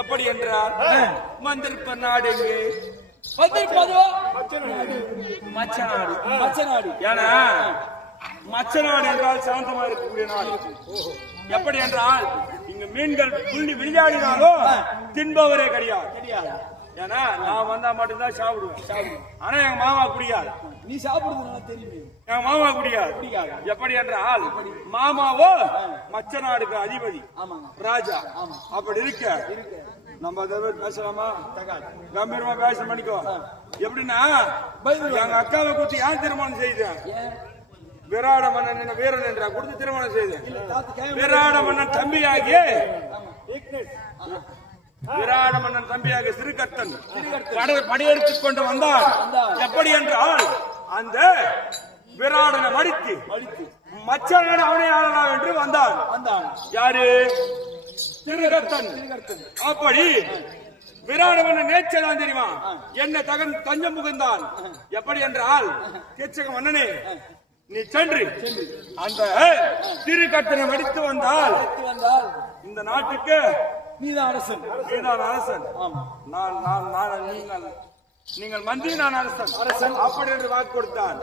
எப்படி என்றால் வந்திருப்ப நாடு எங்கே? வந்திருப்பதோ மச்சநாடு. மச்சநாடு. ஏன்னா மச்சநாடு என்றால் சாந்தமா இருக்கக்கூடிய நாடு. எப்படி என்றால் இங்க மீன்கள் புள்ளி விளையாடினாலும் தின்பவரே கிடையாது. ஏன்னா நான் வந்தா மட்டும்தான் சாப்பிடுவேன். ஆனா எங்க மாமா குடியாது. நீ சாப்பிடுறது தெரியுமே. எங்க மாமா குடியாது. எப்படி என்றால் மாமாவோ மச்சநாடுக்கு அதிபதி, ராஜா. அப்படி இருக்க நம்ம பேசலாமா? கம்பீரமா பேச பண்ணிக்கோ. எப்படின்னா எங்க அக்காவை கொடுத்து ஏன் திருமணம் செய்தேன்? விராட மன்னன் வீரன் என்றா கொடுத்து திருமணம் செய்தேன். விராட மன்னன் தம்பியாகிய விராட மன்னன் தம்பியாக சிறுகர்த்தன் படையெடுத்துக் கொண்டு வந்தார். எப்படி என்றால் அந்த விராடனை மடித்து மச்சனான அவனை ஆளலாம் என்று வந்தான். யாரு? சிறுகர்த்தன். அப்படி விராட மன்னன் நேச்சதான் தெரியுமா? என்ன தஞ்சம் புகுந்தான். எப்படி என்றால் கேச்சக மன்னனே, நீ சென்று அந்த திருக்கட்டனை மடித்து வந்தால் இந்த நாட்டுக்கு நீதான் அரசன். நீங்கள் மந்திரி, நான் அரசன். அப்படி என்று வாக்கு கொடுத்தான்.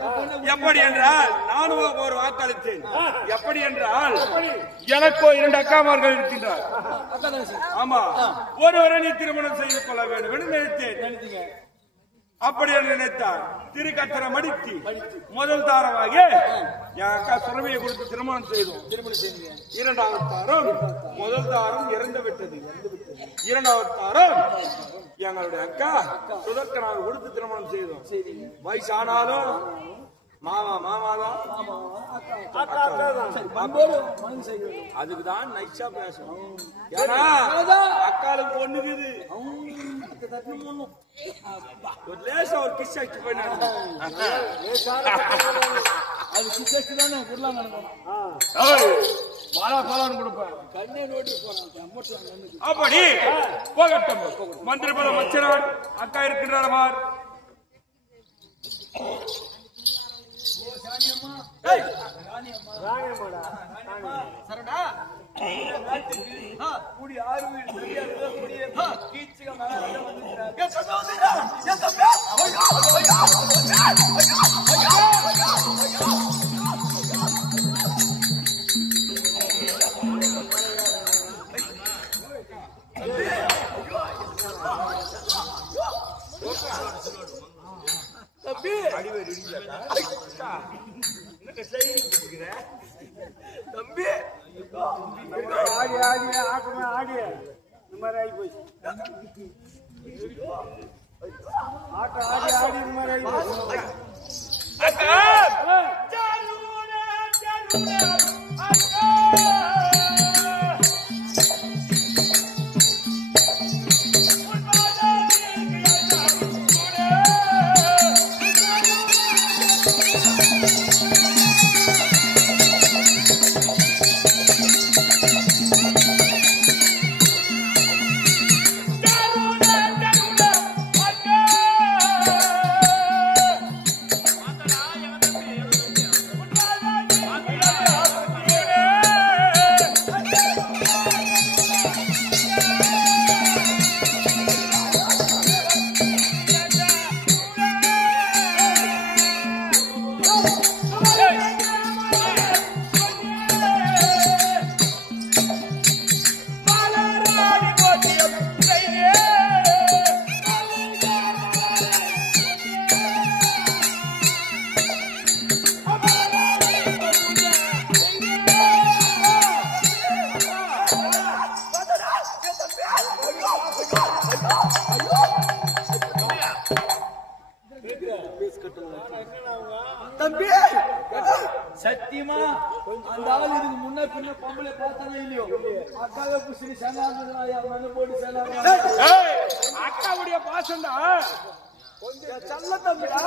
எப்படி என்றால் நானும் ஒரு வாக்களித்தேன். எப்படி என்றால் எனக்கோ 2 அக்காமார்கள் இருக்கின்றார். ஆமா, ஒருவரை நீ திருமணம் செய்து கொள்ள வேண்டும் என்று நினைத்தேன். அப்படி என்று நினைத்தார். திருக்கட்டரை மடித்து முதல் தாரமாக என் அக்கா சுரவியை கொடுத்து திருமணம் செய்தோம். 2வது தாரம், முதல் தாரம் இறந்து விட்டது. 2வது தாரம் எங்களுடைய அக்கா சுதர்க்கனாக கொடுத்து திருமணம் செய்தோம். வயசானாலும் மாமாதான். அதுக்குதான் நைச்சா பேசணும். ஏன்னா அக்காளுக்கு ஒண்ணுக்குது. ஒரு லேசா ஒரு கிஸ் ஆச்சு போயினாங்க. அது கிஸ் ஆச்சு தானே கொடுலாம். அப்படி போகட்டும். மந்திரபல மச்சனார் அக்கா இருக்கின்றார். தம்பி ஆடி ஆக்கமா ஆடி இந்த மாதிரி ஆகி போச்சு. ஆட்டம் ஆடி இந்த மாதிரி ஆகி போச்சு. தம்பி சத்தியமா அந்த ஆள் இதுக்கு முன்ன பின்ன பொம்பளை பார்த்தானே இல்லையோ, அக்காவை புடிச்சு சேனாங்க போட்டு சேனாங்க. அக்காவுடைய பாசம் தான் சல்ல தம்பிடா.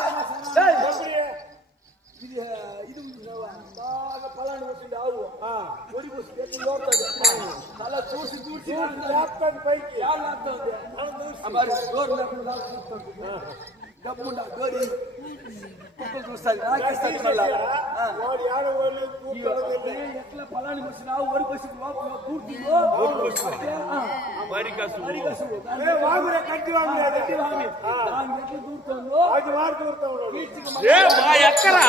இது இது பலாண்டு வச்சுட்டு ஆகும் ஒடி போச்சு நல்லா தூசி தூசி பைக்கு யார் டப்புண்டா கோரி பலாணி முடிச்சு ஒரு பஸ்ஸுக்கு பூர்த்தி வரி காசு வாங்குற கட்டி வாங்குற கட்டி வாங்கி நான் எட்டு தூர்த்தோம் அது வார் தூர்த்தவனோட ஏ மா எக்கரா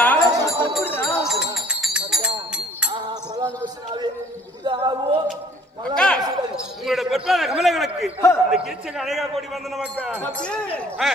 அக்கா, உங்களோட பெற்றாத கமலங்களுக்கு இந்த கீச்சக்கு அழகா கோடி வந்த நமக்கு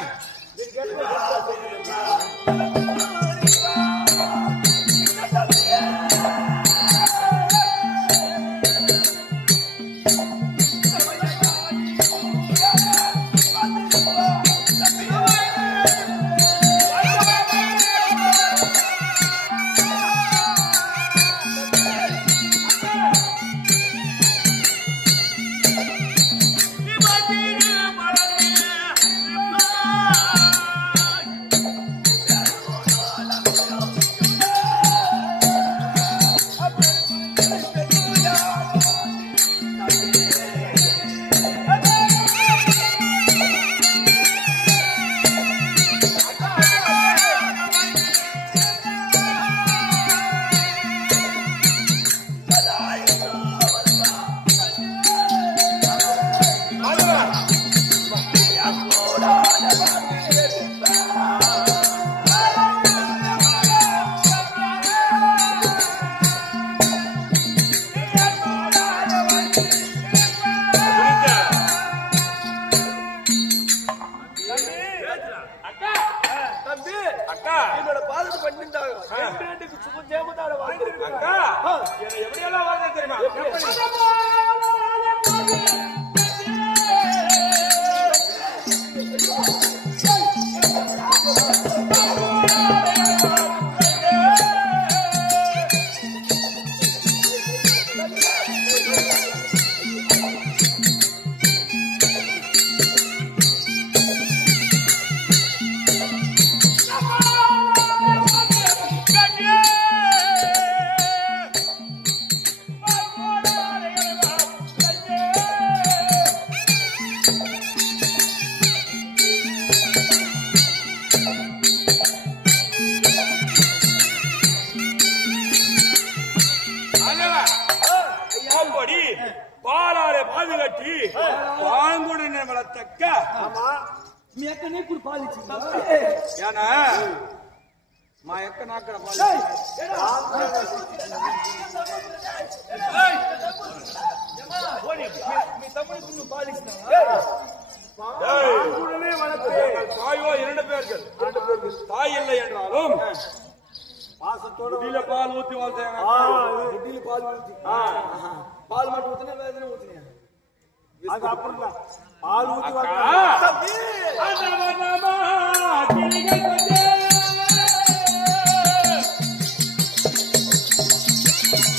அக்கா என்னோட பாதத்தை பண்ணிட்டாங்க சுமந்தேமதான வாழ்ந்துருக்காங்க அக்கா என்ன எப்படியெல்லாம் வாழ்ந்தா தெரியுமா அப்படி பாலாரை பாதுகாட்டி பாங்குடன் வளர்த்தக்க మీ అక్క నీకు పాలించిందా ஏன்னா మా యొక్క నాక్కడ మీ తమ్ముడికి నువ్వు పాలిస్తున్నావా தாயோ இரண்டு பேர்கள் தாய் இல்லை என்றாலும் பாசத்தோடு பால் ஊத்தி வாழ்த்தாங்க பால் ஊத்தி பால் மட்டும் ஊத்தினா வேதனை ஊத்தினியா அது அப்புறம் தான் பால் ஊத்தி அக்கா